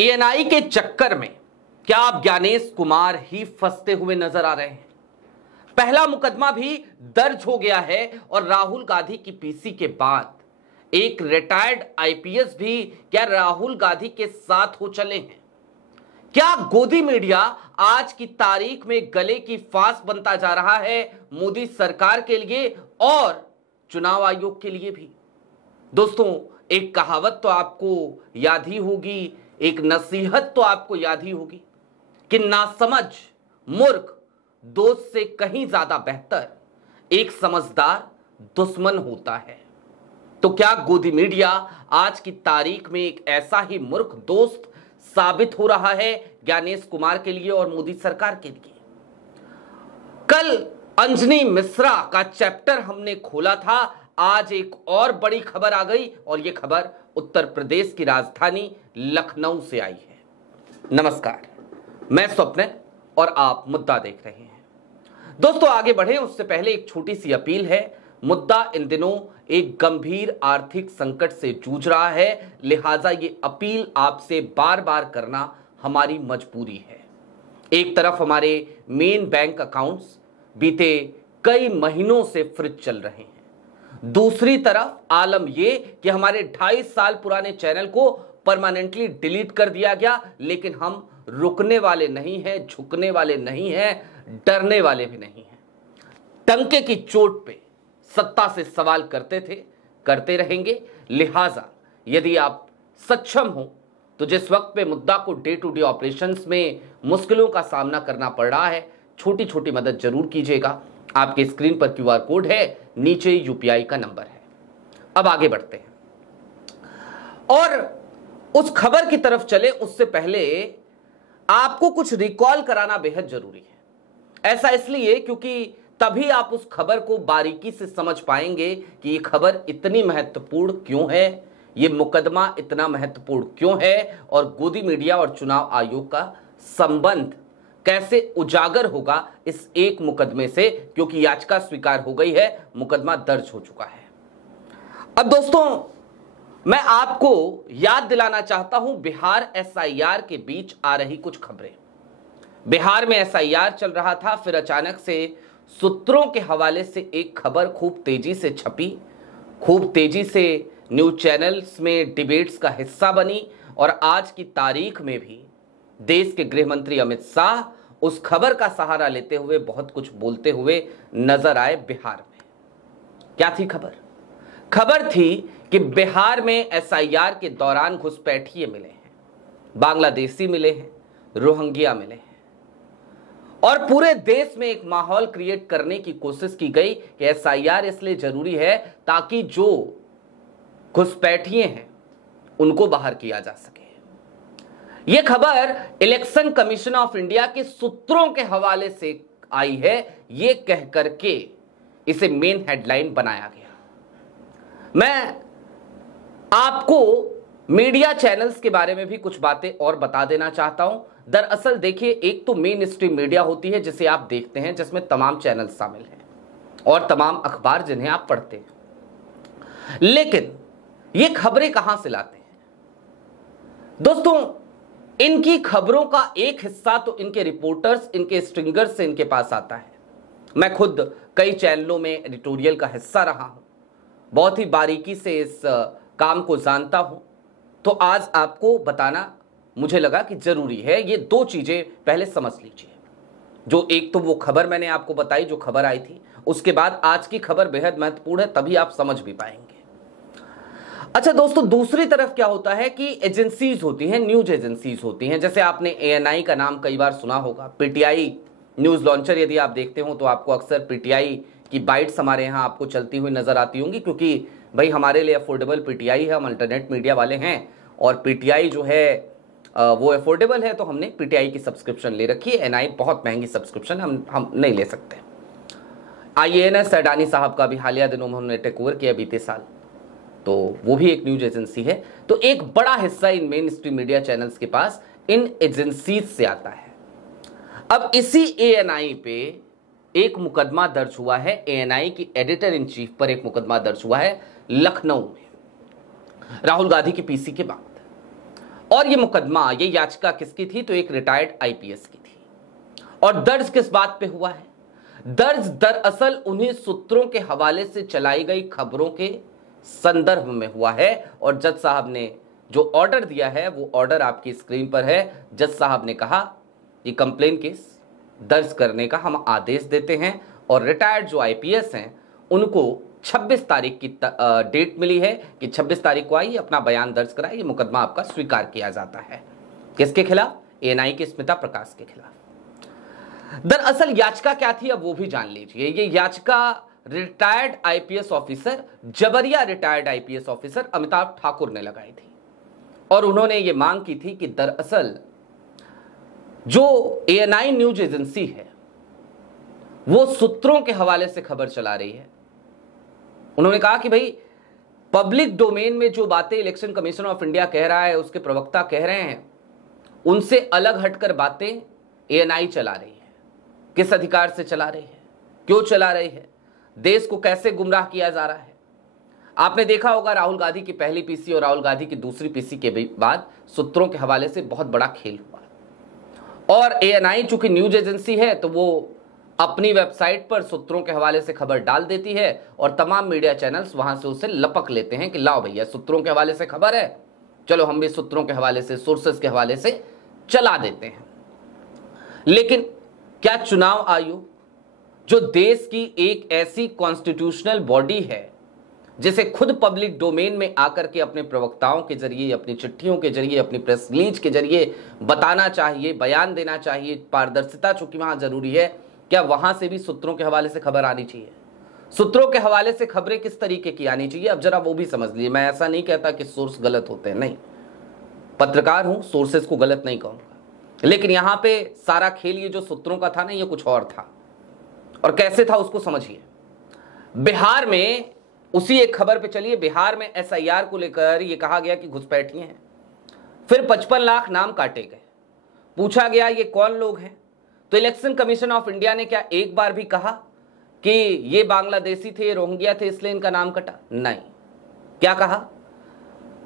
ANI के चक्कर में क्या आप ज्ञानेश कुमार ही फंसते हुए नजर आ रहे हैं? पहला मुकदमा भी दर्ज हो गया है और राहुल गांधी की पीसी के बाद एक रिटायर्ड आईपीएस भी क्या राहुल गांधी के साथ हो चले हैं? क्या गोदी मीडिया आज की तारीख में गले की फांस बनता जा रहा है मोदी सरकार के लिए और चुनाव आयोग के लिए भी? दोस्तों, एक कहावत तो आपको याद ही होगी, एक नसीहत तो आपको याद ही होगी कि नासमझ मूर्ख दोस्त से कहीं ज्यादा बेहतर एक समझदार दुश्मन होता है। तो क्या गोदी मीडिया आज की तारीख में एक ऐसा ही मूर्ख दोस्त साबित हो रहा है ज्ञानेश कुमार के लिए और मोदी सरकार के लिए? कल अंजनी मिश्रा का चैप्टर हमने खोला था, आज एक और बड़ी खबर आ गई और यह खबर उत्तर प्रदेश की राजधानी लखनऊ से आई है। नमस्कार, मैं स्वप्न और आप मुद्दा देख रहे हैं। दोस्तों, आगे बढ़े उससे पहले एक छोटी सी अपील है। मुद्दा इन दिनों एक गंभीर आर्थिक संकट से जूझ रहा है, लिहाजा ये अपील आपसे बार बार करना हमारी मजबूरी है। एक तरफ हमारे मेन बैंक अकाउंट्स बीते कई महीनों से फ्रीज चल रहे हैं, दूसरी तरफ आलम ये कि हमारे 2.5 साल पुराने चैनल को परमानेंटली डिलीट कर दिया गया, लेकिन हम रुकने वाले नहीं हैं, झुकने वाले नहीं हैं, डरने वाले भी नहीं हैं। टंके की चोट पे सत्ता से सवाल करते थे, करते रहेंगे। लिहाजा यदि आप सक्षम हो तो जिस वक्त पे मुद्दा को डे टू डे ऑपरेशंस में मुश्किलों का सामना करना पड़ रहा है, छोटी छोटी मदद जरूर कीजिएगा। आपके स्क्रीन पर क्यूआर कोड है, नीचे यूपीआई का नंबर है। अब आगे बढ़ते हैं और उस खबर की तरफ चले उससे पहले आपको कुछ रिकॉल कराना बेहद जरूरी है। ऐसा इसलिए क्योंकि तभी आप उस खबर को बारीकी से समझ पाएंगे कि ये खबर इतनी महत्वपूर्ण क्यों है, ये मुकदमा इतना महत्वपूर्ण क्यों है और गोदी मीडिया और चुनाव आयोग का संबंध कैसे उजागर होगा इस एक मुकदमे से, क्योंकि याचिका स्वीकार हो गई है, मुकदमा दर्ज हो चुका है। अब दोस्तों, मैं आपको याद दिलाना चाहता हूं बिहार एसआईआर के बीच आ रही कुछ खबरें। बिहार में एसआईआर चल रहा था, फिर अचानक से सूत्रों के हवाले से एक खबर खूब तेजी से छपी, खूब तेजी से न्यूज चैनल्स में डिबेट्स का हिस्सा बनी और आज की तारीख में भी देश के गृह मंत्री अमित शाह उस खबर का सहारा लेते हुए बहुत कुछ बोलते हुए नजर आए बिहार में। क्या थी खबर? खबर थी कि बिहार में एसआईआर के दौरान घुसपैठिए मिले हैं, बांग्लादेशी मिले हैं, रोहिंग्या मिले हैं और पूरे देश में एक माहौल क्रिएट करने की कोशिश की गई कि एसआईआर इसलिए जरूरी है ताकि जो घुसपैठिए हैं उनको बाहर किया जा सके। यह खबर इलेक्शन कमीशन ऑफ इंडिया के सूत्रों के हवाले से आई है, यह कह करके इसे मेन हेडलाइन बनाया गया। मैं आपको मीडिया चैनल्स के बारे में भी कुछ बातें और बता देना चाहता हूं। दरअसल देखिए, एक तो मेन स्ट्रीम मीडिया होती है जिसे आप देखते हैं, जिसमें तमाम चैनल शामिल हैं और तमाम अखबार जिन्हें आप पढ़ते हैं, लेकिन ये खबरें कहां से लाते हैं? दोस्तों, इनकी खबरों का एक हिस्सा तो इनके रिपोर्टर्स, इनके स्ट्रिंगर्स से इनके पास आता है। मैं खुद कई चैनलों में एडिटोरियल का हिस्सा रहा हूं, बहुत ही बारीकी से इस काम को जानता हूं, तो आज आपको बताना मुझे लगा कि जरूरी है। ये दो चीजें पहले समझ लीजिए। जो एक तो वो खबर मैंने आपको बताई, जो खबर आई थी, उसके बाद आज की खबर बेहद महत्वपूर्ण है, तभी आप समझ भी पाएंगे। अच्छा दोस्तों, दूसरी तरफ क्या होता है कि एजेंसीज होती हैं, न्यूज एजेंसीज होती हैं। जैसे आपने एएनआई का नाम कई बार सुना होगा, पीटीआई न्यूज लॉन्चर यदि आप देखते हो तो आपको अक्सर पीटीआई की बाइट्स हमारे यहाँ आपको चलती हुई नजर आती होंगी, क्योंकि भाई हमारे लिए अफोर्डेबल पीटीआई है, हम अल्टरनेट मीडिया वाले हैं और पीटीआई जो है वो अफोर्डेबल है, तो हमने पीटीआई की सब्सक्रिप्शन ले रखी है। एनआई बहुत महंगी सब्सक्रिप्शन हम नहीं ले सकते। आईएएनएस अडानी साहब का भी हालिया दिनों में उन्होंने टेक ओवर किया बीते साल, तो वो भी एक न्यूज एजेंसी है। तो एक बड़ा हिस्सा इन मेन स्ट्रीम मीडिया चैनल्स के पास इन एजेंसीज से आता है। अब इसी एएनआई पे एक मुकदमा दर्ज हुआ है, एएनआई की एडिटर इन चीफ पर एक मुकदमा दर्ज हुआ है लखनऊ में, राहुल गांधी की पीसी के बाद। और ये मुकदमा, ये याचिका किसकी थी? तो एक रिटायर्ड आईपीएस की थी। और दर्ज किस बात पे हुआ है? दर्ज दरअसल उन्हीं सूत्रों के हवाले से चलाई गई खबरों के संदर्भ में हुआ है। और जज साहब ने जो ऑर्डर दिया है वो ऑर्डर आपकी स्क्रीन पर है। जज साहब ने कहा ये कंप्लेन केस दर्ज करने का हम आदेश देते हैं और रिटायर्ड जो आईपीएस हैं उनको 26 तारीख की डेट मिली है कि 26 तारीख को आइए अपना बयान दर्ज कराइए, ये मुकदमा आपका स्वीकार किया जाता है। किसके खिलाफ? एएनआई की स्मिता प्रकाश के खिलाफ। दरअसल याचिका क्या थी अब वो भी जान लीजिए। ये याचिका रिटायर्ड आईपीएस ऑफिसर, जबरिया retired IPS officer Amitabh Thakur ने लगाई थी। और उन्होंने ये मांग की थी कि दरअसल जो एएनआई न्यूज एजेंसी है वो सूत्रों के हवाले से खबर चला रही है। उन्होंने कहा कि भाई पब्लिक डोमेन में जो बातें इलेक्शन कमीशन ऑफ इंडिया कह रहा है, उसके प्रवक्ता कह रहे हैं, उनसे अलग हटकर बातें एएनआई चला रही है। किस अधिकार से चला रही है? क्यों चला रही है? देश को कैसे गुमराह किया जा रहा है? आपने देखा होगा राहुल गांधी की पहली पीसी और राहुल गांधी की दूसरी पीसी के बाद सूत्रों के हवाले से बहुत बड़ा खेल हुआ। और एएनआई चूंकि न्यूज एजेंसी है तो वो अपनी वेबसाइट पर सूत्रों के हवाले से खबर डाल देती है और तमाम मीडिया चैनल्स वहां से उसे लपक लेते हैं कि लाओ भैया सूत्रों के हवाले से खबर है, चलो हम भी सूत्रों के हवाले से, सोर्सेस के हवाले से चला देते हैं। लेकिन क्या चुनाव आयोग, जो देश की एक ऐसी कॉन्स्टिट्यूशनल बॉडी है जिसे खुद पब्लिक डोमेन में आकर के अपने प्रवक्ताओं के जरिए, अपनी चिट्ठियों के जरिए, अपनी प्रेस रिलीज के जरिए बताना चाहिए, बयान देना चाहिए, पारदर्शिता चूंकि वहां जरूरी है, क्या वहां से भी सूत्रों के हवाले से खबर आनी चाहिए? सूत्रों के हवाले से खबरें किस तरीके की आनी चाहिए? अब जरा वो भी समझ लीजिए। मैं ऐसा नहीं कहता कि सोर्स गलत होते हैं, नहीं, पत्रकार हूं, सोर्सेस को गलत नहीं कहूंगा, लेकिन यहां पे सारा खेल ये जो सूत्रों का था ना, ये कुछ और था। और कैसे था उसको समझिए। बिहार में उसी एक खबर पे चलिए, बिहार में एसआईआर को लेकर ये कहा गया कि घुसपैठिए हैं। फिर 55 लाख नाम काटे गए। पूछा गया ये कौन लोग हैं? तो इलेक्शन कमीशन ऑफ इंडिया ने क्या एक बार भी कहा कि ये बांग्लादेशी थे, रोहिंग्या थे, इसलिए इनका नाम कटा? नहीं। क्या कहा?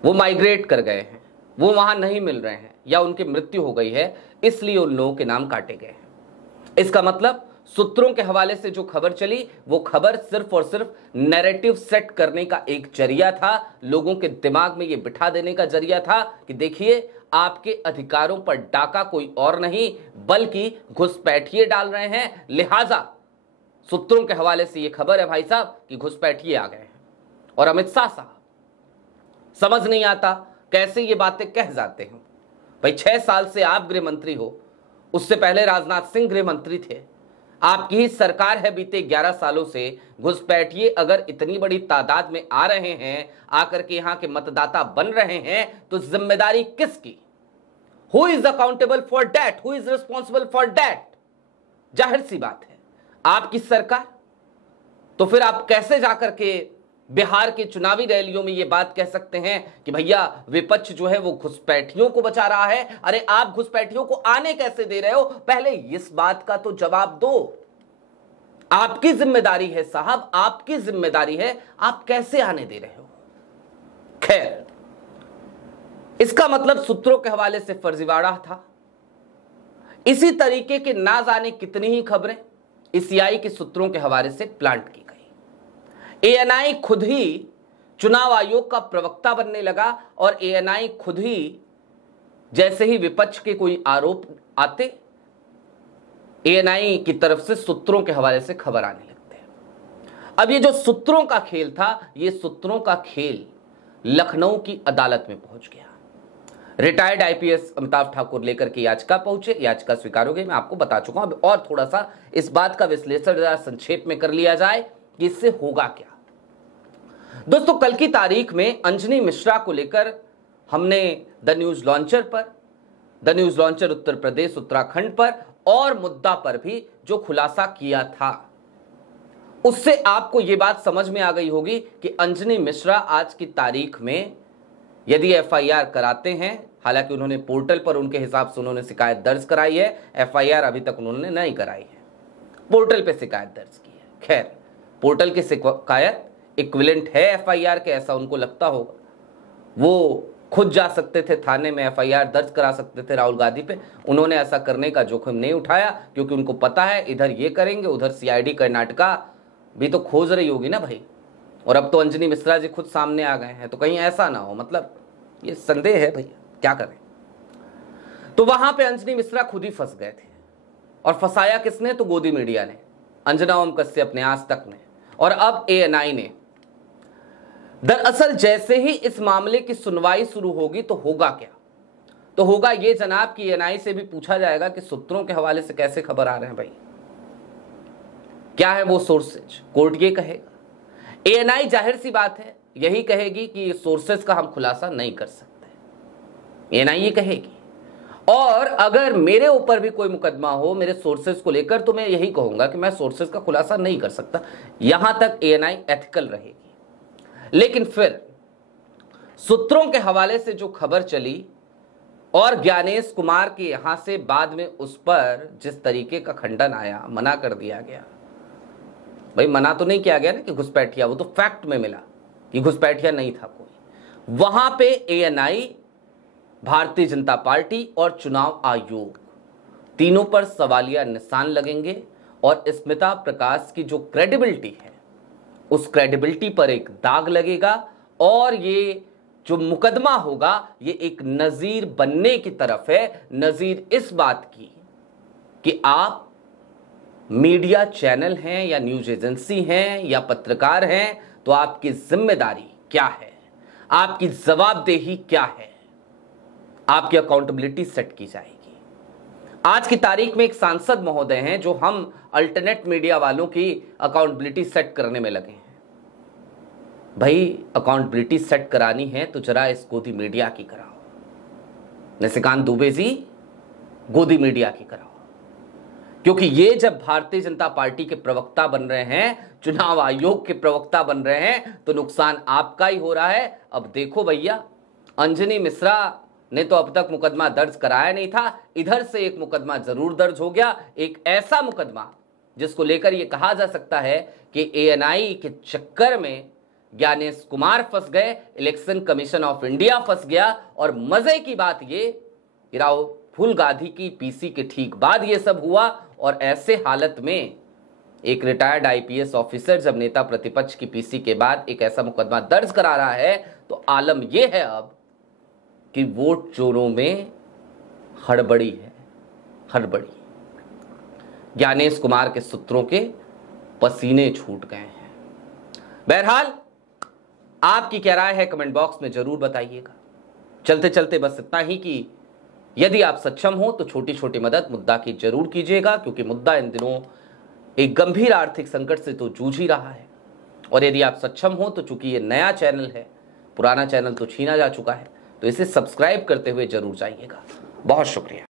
वो माइग्रेट कर गए हैं, वो वहां नहीं मिल रहे हैं, या उनकी मृत्यु हो गई है, इसलिए उन लोगों के नाम काटे गए हैं। इसका मतलब सूत्रों के हवाले से जो खबर चली वो खबर सिर्फ और सिर्फ नैरेटिव सेट करने का एक जरिया था, लोगों के दिमाग में ये बिठा देने का जरिया था कि देखिए आपके अधिकारों पर डाका कोई और नहीं बल्कि घुसपैठिए डाल रहे हैं, लिहाजा सूत्रों के हवाले से ये खबर है भाई साहब कि घुसपैठिए आ गए हैं। और अमित शाह साहब, समझ नहीं आता कैसे ये बातें कह जाते हैं भाई। 6 साल से आप गृह मंत्री हो, उससे पहले राजनाथ सिंह गृह मंत्री थे, आपकी ही सरकार है बीते 11 सालों से। घुसपैठिए अगर इतनी बड़ी तादाद में आ रहे हैं, आकर के यहां के मतदाता बन रहे हैं, तो जिम्मेदारी किसकी? Who is accountable for that? Who is responsible for that? जाहिर सी बात है आपकी सरकार। तो फिर आप कैसे जाकर के बिहार के चुनावी रैलियों में ये बात कह सकते हैं कि भैया विपक्ष जो है वो घुसपैठियों को बचा रहा है? अरे आप घुसपैठियों को आने कैसे दे रहे हो? पहले इस बात का तो जवाब दो। आपकी जिम्मेदारी है साहब, आपकी जिम्मेदारी है, आप कैसे आने दे रहे हो? खैर, इसका मतलब सूत्रों के हवाले से फर्जीवाड़ा था। इसी तरीके के ना जाने कितनी ही खबरें सीआई के सूत्रों के हवाले से प्लांट की गई। एएनआई खुद ही चुनाव आयोग का प्रवक्ता बनने लगा और एएनआई खुद ही जैसे ही विपक्ष के कोई आरोप आते, एएनआई की तरफ से सूत्रों के हवाले से खबर आने लगते हैं। अब ये जो सूत्रों का खेल था, ये सूत्रों का खेल लखनऊ की अदालत में पहुंच गया। रिटायर्ड आईपीएस अमिताभ ठाकुर लेकर के याचिका पहुंचे, याचिका स्वीकार हो गई, मैं आपको बता चुका हूं। अब और थोड़ा सा इस बात का विश्लेषण जरा संक्षेप में कर लिया जाए कि इससे होगा क्या। दोस्तों, कल की तारीख में अंजनी मिश्रा को लेकर हमने द न्यूज लॉन्चर पर, the news launcher Uttar Pradesh Uttarakhand पर और मुद्दा पर भी जो खुलासा किया था, उससे आपको यह बात समझ में आ गई होगी कि अंजनी मिश्रा आज की तारीख में यदि एफआईआर कराते हैं, हालांकि उन्होंने पोर्टल पर उनके हिसाब से उन्होंने शिकायत दर्ज कराई है, एफआईआर अभी तक उन्होंने नहीं कराई है, पोर्टल पे शिकायत दर्ज की है। खैर, पोर्टल की शिकायत इक्विवेलेंट है एफआईआर के, ऐसा उनको लगता होगा। वो खुद जा सकते थे थाने में, FIR दर्ज करा सकते थे राहुल गांधी पे। उन्होंने ऐसा करने का जोखिम नहीं उठाया क्योंकि उनको पता है इधर ये करेंगे, उधर CID कर्नाटका भी तो खोज रही होगी ना भाई। और अब तो अंजनी मिश्रा जी खुद सामने आ गए हैं, तो कहीं ऐसा ना हो, मतलब ये संदेह है भैया, क्या करें। तो वहां पे अंजनी मिश्रा खुद ही फंस गए थे, और फंसाया किसने? तो गोदी मीडिया ने, अंजना ओम कश्यप ने, आज तक ने, और अब ANI ने। दरअसल जैसे ही इस मामले की सुनवाई शुरू होगी तो होगा क्या? तो होगा ये जनाब कि ANI से भी पूछा जाएगा कि सूत्रों के हवाले से कैसे खबर आ रहे हैं भाई, क्या है वो सोर्सेज। कोर्ट ये कहेगा। ANI जाहिर सी बात है यही कहेगी कि सोर्सेज का हम खुलासा नहीं कर सकते, ANI ये कहेगी। और अगर मेरे ऊपर भी कोई मुकदमा हो मेरे सोर्सेज को लेकर, तो मैं यही कहूंगा कि मैं सोर्सेज का खुलासा नहीं कर सकता। यहां तक ANI एथिकल रहेगी। लेकिन फिर सूत्रों के हवाले से जो खबर चली और ज्ञानेश कुमार के यहां से बाद में उस पर जिस तरीके का खंडन आया, मना कर दिया गया। भाई मना तो नहीं किया गया ना कि घुसपैठिया, वो तो फैक्ट में मिला कि घुसपैठिया नहीं था कोई। वहां पे ANI, भारतीय जनता पार्टी और चुनाव आयोग तीनों पर सवालिया निशान लगेंगे, और स्मिता प्रकाश की जो क्रेडिबिलिटी है उस क्रेडिबिलिटी पर एक दाग लगेगा। और ये जो मुकदमा होगा ये एक नजीर बनने की तरफ है, नजीर इस बात की कि आप मीडिया चैनल हैं या न्यूज एजेंसी हैं या पत्रकार हैं, तो आपकी जिम्मेदारी क्या है, आपकी जवाबदेही क्या है, आपकी अकाउंटेबिलिटी सेट की जाएगी। आज की तारीख में एक सांसद महोदय हैं जो हम अल्टरनेट मीडिया वालों की अकाउंटेबिलिटी सेट करने में लगे हैं। भाई अकाउंटेबिलिटी सेट करानी है तो जरा इस गोदी मीडिया की कराओ, निशिकांत दुबे जी गोदी मीडिया की कराओ, क्योंकि ये जब भारतीय जनता पार्टी के प्रवक्ता बन रहे हैं, चुनाव आयोग के प्रवक्ता बन रहे हैं, तो नुकसान आपका ही हो रहा है। अब देखो भैया, अंजनी मिश्रा ने तो अब तक मुकदमा दर्ज कराया नहीं था, इधर से एक मुकदमा जरूर दर्ज हो गया, एक ऐसा मुकदमा जिसको लेकर यह कहा जा सकता है कि ANI के चक्कर में ज्ञानेश कुमार फंस गए, इलेक्शन कमीशन ऑफ इंडिया फंस गया। और मजे की बात ये, राहुल गांधी की PC के ठीक बाद ये सब हुआ, और ऐसे हालत में एक रिटायर्ड IPS ऑफिसर जब नेता प्रतिपक्ष की PC के बाद एक ऐसा मुकदमा दर्ज करा रहा है, तो आलम यह है अब कि वोट चोरों में हड़बड़ी है, हड़बड़ी। ज्ञानेश कुमार के सूत्रों के पसीने छूट गए हैं। बहरहाल आपकी क्या राय है कमेंट बॉक्स में जरूर बताइएगा। चलते चलते बस इतना ही कि यदि आप सक्षम हो तो छोटी छोटी मदद मुद्दा की जरूर कीजिएगा, क्योंकि मुद्दा इन दिनों एक गंभीर आर्थिक संकट से तो जूझ ही रहा है। और यदि आप सक्षम हो तो चूंकि ये नया चैनल है, पुराना चैनल तो छीना जा चुका है, तो इसे सब्सक्राइब करते हुए जरूर जाइएगा। बहुत शुक्रिया।